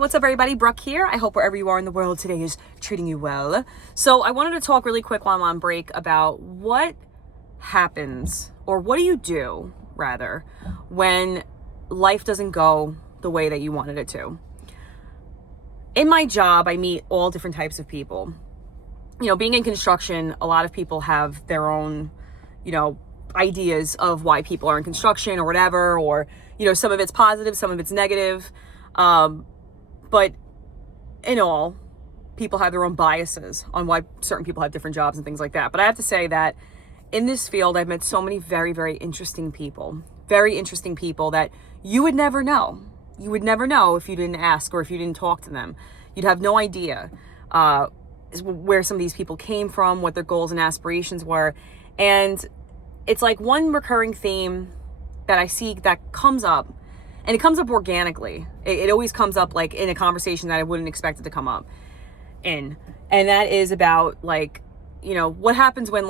what's up everybody? Brooke here. I hope wherever you are in the world today is treating you well. So I wanted to talk really quick while I'm on break about what happens, or what do you do, rather, when life doesn't go the way that you wanted it to. In my job, I meet all different types of people. You know, being in construction, a lot of people have their own, ideas of why people are in construction or whatever, or, some of it's positive, some of it's negative. But in all, people have their own biases on why certain people have different jobs and things like that. But I have to say that in this field, I've met so many very, very interesting people that you would never know. You would never know if you didn't ask or if you didn't talk to them. You'd have no idea where some of these people came from, what their goals and aspirations were. And it's like one recurring theme that I see that comes up, and it comes up organically. It always comes up like in a conversation that I wouldn't expect it to come up in. And that is about what happens when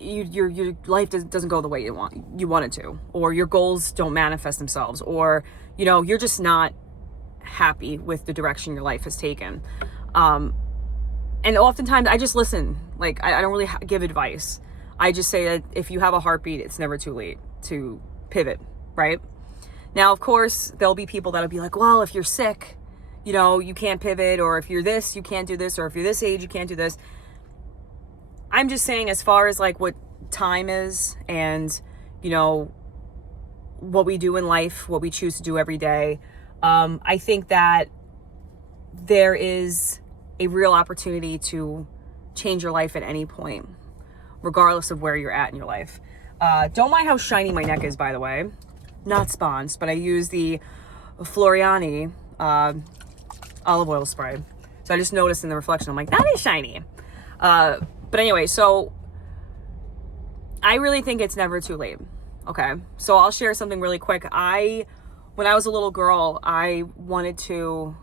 your life doesn't go the way you want it to, or your goals don't manifest themselves, or you're just not happy with the direction your life has taken. And oftentimes I just listen. I don't really give advice. I just say that if you have a heartbeat, it's never too late to pivot, right? Now, of course, there'll be people that'll be like, well, if you're sick, you can't pivot, or if you're this, you can't do this, or if you're this age, you can't do this. I'm just saying, as far as what time is, and, what we do in life, what we choose to do every day, I think that there is a real opportunity to change your life at any point, regardless of where you're at in your life. Don't mind how shiny my neck is, by the way. Not sponsored, but I use the Floriani olive oil spray. So I just noticed in the reflection, I'm like, that is shiny. But anyway, so I really think it's never too late. Okay. So I'll share something really quick. When I was a little girl, I wanted to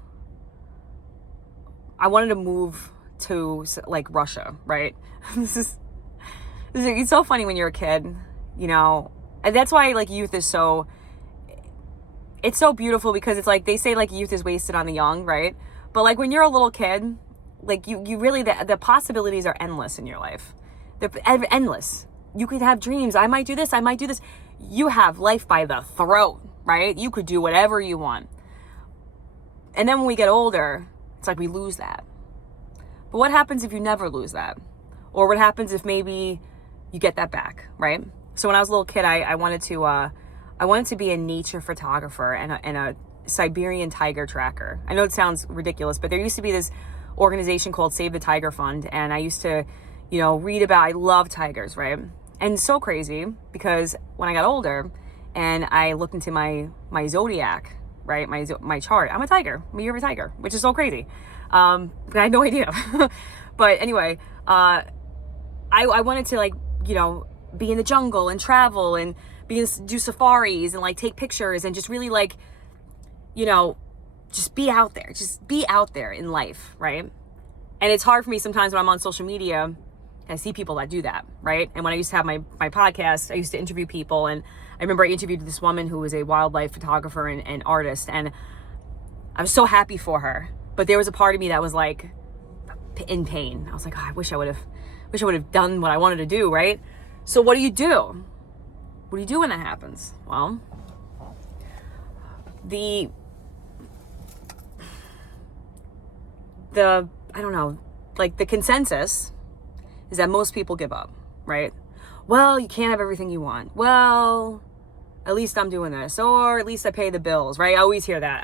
move to Russia, right? It's so funny when you're a kid, and that's why youth is it's so beautiful, because it's they say youth is wasted on the young, right? But when you're a little kid, you really, the possibilities are endless in your life. They're endless. You could have dreams. I might do this. You have life by the throat, right? You could do whatever you want. And then when we get older, it's we lose that. But what happens if you never lose that? Or what happens if maybe you get that back, right? So when I was a little kid, I wanted to be a nature photographer and a Siberian tiger tracker. I know it sounds ridiculous, but there used to be this organization called Save the Tiger Fund, and I used to, read about, I love tigers, right? And it's so crazy, because when I got older and I looked into my zodiac, right, my chart, I'm a tiger. I'm a year of a tiger, which is so crazy. I had no idea. But anyway, I wanted to be in the jungle and travel and do safaris and take pictures and just really just be out there in life, right? And it's hard for me sometimes when I'm on social media, I see people that do that, right? And when I used to have my podcast, I used to interview people, and I remember I interviewed this woman who was a wildlife photographer and artist, and I was so happy for her. But there was a part of me that was in pain. I was like, oh, I wish I would have done what I wanted to do, right? So what do you do? What do you do when that happens? Well, the consensus is that most people give up, right? Well, you can't have everything you want. Well, at least I'm doing this, or at least I pay the bills, right? I always hear that.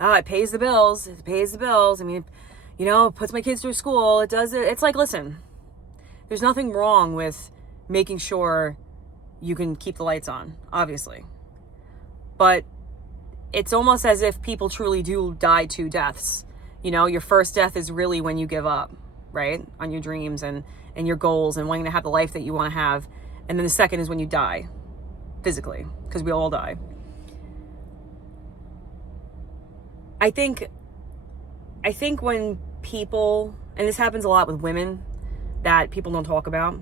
Oh, it pays the bills. I mean, it puts my kids through school. It does it. It's listen, there's nothing wrong with making sure you can keep the lights on, obviously. But it's almost as if people truly do die two deaths. Your first death is really when you give up, right, on your dreams and your goals and wanting to have the life that you want to have. And then the second is when you die physically, because we all die. I think when people, and this happens a lot with women that people don't talk about,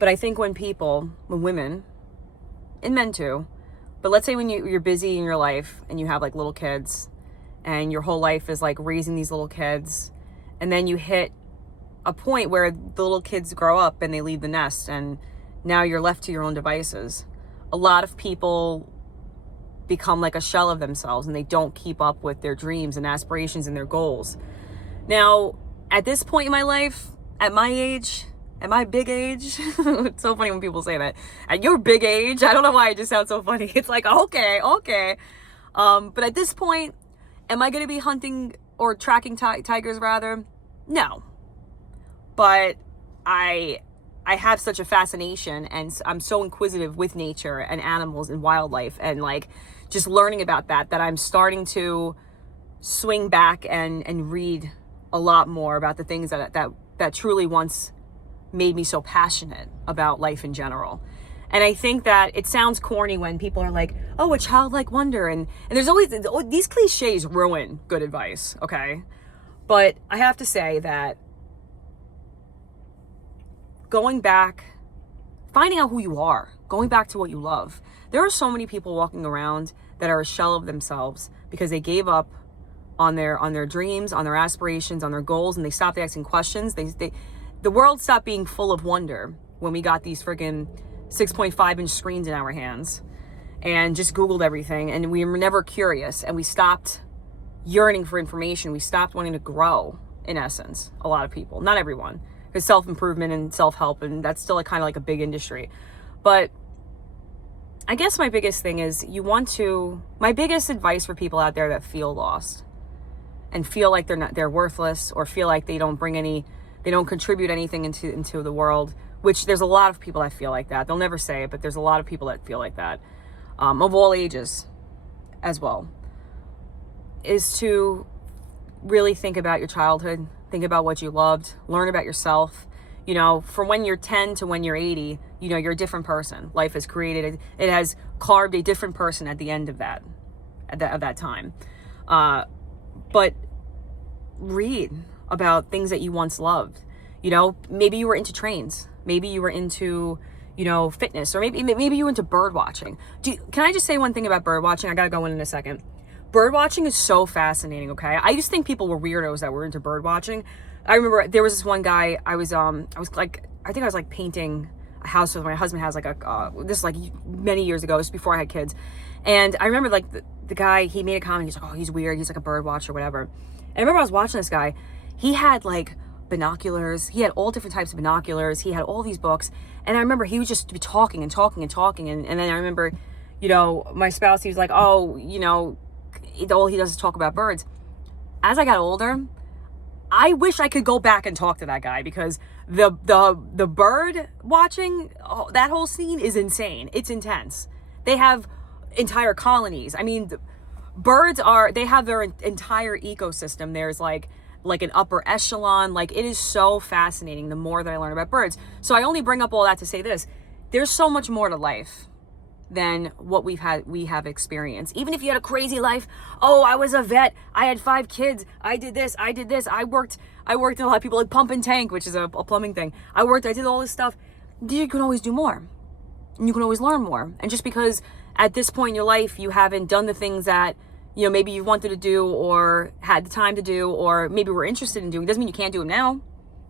but I think when women, and men too, but let's say when you're busy in your life and you have little kids, and your whole life is like raising these little kids, and then you hit a point where the little kids grow up and they leave the nest, and now you're left to your own devices. A lot of people become like a shell of themselves, and they don't keep up with their dreams and aspirations and their goals. Now, at this point in my life, at my age, at my big age, it's so funny when people say that, at your big age, I don't know why it just sounds so funny. It's like, okay. But at this point, am I going to be hunting or tracking tigers rather? No. But I have such a fascination, and I'm so inquisitive with nature and animals and wildlife, and like just learning about that I'm starting to swing back and read a lot more about the things that truly once made me so passionate about life in general. And I think that it sounds corny when people are like, oh, a childlike wonder. And there's always, these cliches ruin good advice, okay? But I have to say that going back, finding out who you are, going back to what you love. There are so many people walking around that are a shell of themselves because they gave up on their dreams, on their aspirations, on their goals, and they stopped asking questions. The world stopped being full of wonder when we got these friggin' 6.5-inch screens in our hands and just Googled everything, and we were never curious, and we stopped yearning for information. We stopped wanting to grow, in essence, a lot of people. Not everyone, because self-improvement and self-help, and that's still kind of like a big industry. But I guess my biggest thing is my biggest advice for people out there that feel lost and feel like they're worthless, or feel like they don't contribute anything into the world, which there's a lot of people that feel like that. They'll never say it, but there's a lot of people that feel like that, of all ages as well, is to really think about your childhood, think about what you loved, learn about yourself. You know, from when you're 10 to when you're 80, you know, you're a different person. Life has created, it has carved a different person at the end of that time. But read about things that you once loved. You know, maybe you were into trains. Maybe you were into, you know, fitness, or maybe you were into bird watching. Can I just say one thing about bird watching? I gotta go in a second. Bird watching is so fascinating, okay? I used to think people were weirdos that were into bird watching. I remember there was this one guy, I was painting a house that my husband has, this like many years ago, this was before I had kids. And I remember like the guy, he made a comment, he's like, oh, he's weird, he's like a bird watcher or whatever. And I remember I was watching this guy, he had like binoculars, he had all different types of binoculars, he had all these books. And I remember he would just be talking. And then I remember, you know, my spouse, he was like, oh, you know, all he does is talk about birds. As I got older, I wish I could go back and talk to that guy, because the bird watching, that whole scene is insane. It's intense. They have entire colonies. I mean, birds they have their entire ecosystem. There's like an upper echelon. Like, it is so fascinating the more that I learn about birds. So I only bring up all that to say this: there's so much more to life than what we have experienced. Even if you had a crazy life, oh, I was a vet, I had 5 kids, I did this, I worked a lot of people like pump and tank, which is a plumbing thing. I did all this stuff. You can always do more, and you can always learn more. And just because at this point in your life you haven't done the things that, you know, maybe you wanted to do or had the time to do, or maybe were interested in doing, doesn't mean you can't do them now.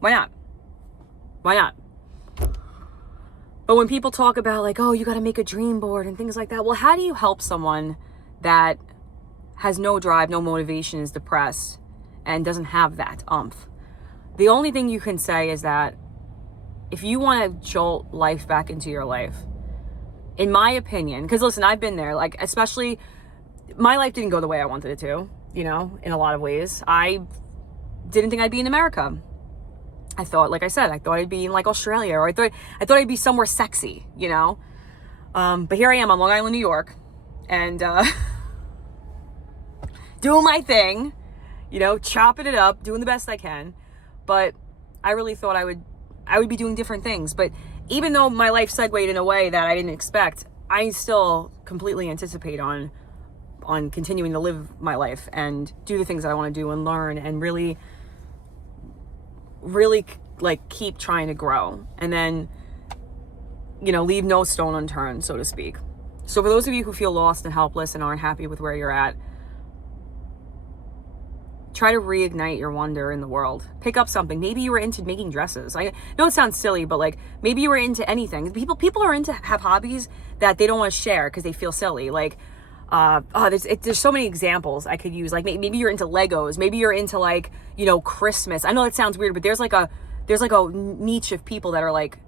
Why not? But when people talk about like, oh, you got to make a dream board and things like that, well, how do you help someone that has no drive, no motivation, is depressed, and doesn't have that oomph? The only thing you can say is that if you want to jolt life back into your life, in my opinion, because listen, I've been there, like, especially my life didn't go the way I wanted it to, you know, in a lot of ways. I didn't think I'd be in America. I thought, like I said, I'd be in like Australia, or I thought I'd be somewhere sexy, you know? But here I am on Long Island, New York, and doing my thing, you know, chopping it up, doing the best I can. But I really thought I would be doing different things. But even though my life segued in a way that I didn't expect, I still completely anticipate on continuing to live my life and do the things that I want to do and learn, and really like keep trying to grow, and then, you know, leave no stone unturned, so to speak. So for those of you who feel lost and helpless and aren't happy with where you're at, Try to reignite your wonder in the world. Pick up something. Maybe you were into making dresses. I know it sounds silly, but like maybe you were into anything. People are into have hobbies that they don't want to share because they feel silly. Like, there's so many examples I could use. Like maybe you're into Legos. Maybe you're into like, you know, Christmas. I know it sounds weird, but there's like a niche of people that are like,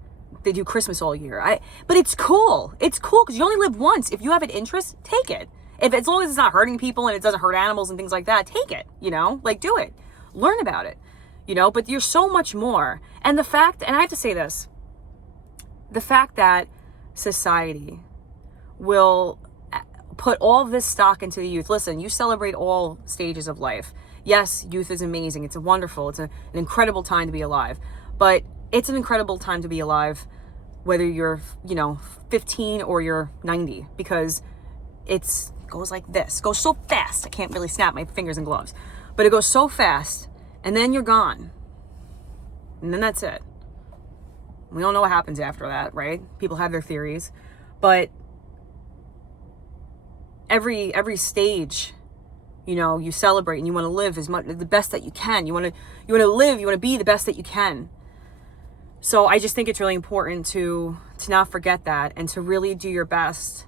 they do Christmas all year. But it's cool. It's cool because you only live once. If you have an interest, take it. As long as it's not hurting people and it doesn't hurt animals and things like that, take it, you know, like do it, learn about it, you know, but you're so much more. And and I have to say this, the fact that society will put all this stock into the youth. Listen, you celebrate all stages of life. Yes, youth is amazing. It's an incredible time to be alive, but it's an incredible time to be alive, whether you're, you know, 15 or you're 90, because goes like this, goes so fast. I can't really snap my fingers and gloves, but it goes so fast, and then you're gone, and then that's it. We don't know what happens after that, right? People have their theories, but every stage, you know, you celebrate and you want to live the best that you can. You want to live. You want to be the best that you can. So I just think it's really important to not forget that and to really do your best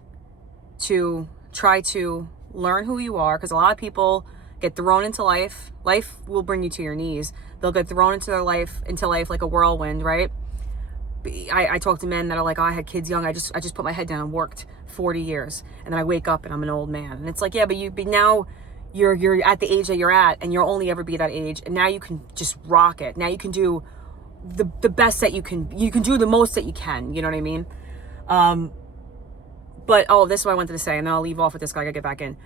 to try to learn who you are, because a lot of people get thrown into life. Life will bring you to your knees. They'll get thrown into life like a whirlwind, right? I talk to men that are like, oh, I had kids young. I just put my head down and worked 40 years, and then I wake up and I'm an old man. And it's like, yeah, but now you're at the age that you're at, and you'll only ever be that age. And now you can just rock it. Now you can do the best that you can do the most that you can. You know what I mean? But, this is what I wanted to say, and then I'll leave off with this guy. I gotta get back in.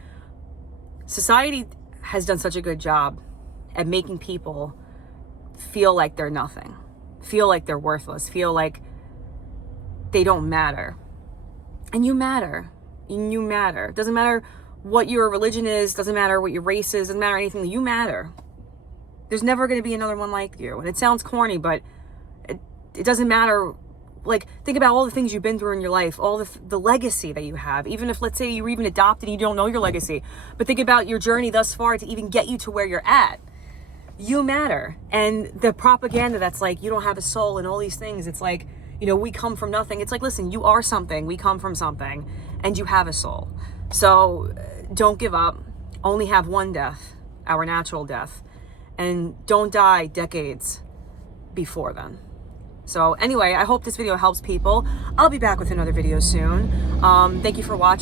Society has done such a good job at making people feel like they're nothing, feel like they're worthless, feel like they don't matter. And you matter. You matter. Doesn't matter what your religion is, doesn't matter what your race is, doesn't matter anything. You matter. There's never going to be another one like you. And it sounds corny, but it doesn't matter. Like, think about all the things you've been through in your life, all the legacy that you have. Even if, let's say, you were even adopted and you don't know your legacy. But think about your journey thus far to even get you to where you're at. You matter. And the propaganda that's like, you don't have a soul and all these things, it's like, you know, we come from nothing. It's like, listen, you are something. We come from something. And you have a soul. So don't give up. Only have one death, our natural death. And don't die decades before then. So anyway, I hope this video helps people. I'll be back with another video soon. Thank you for watching.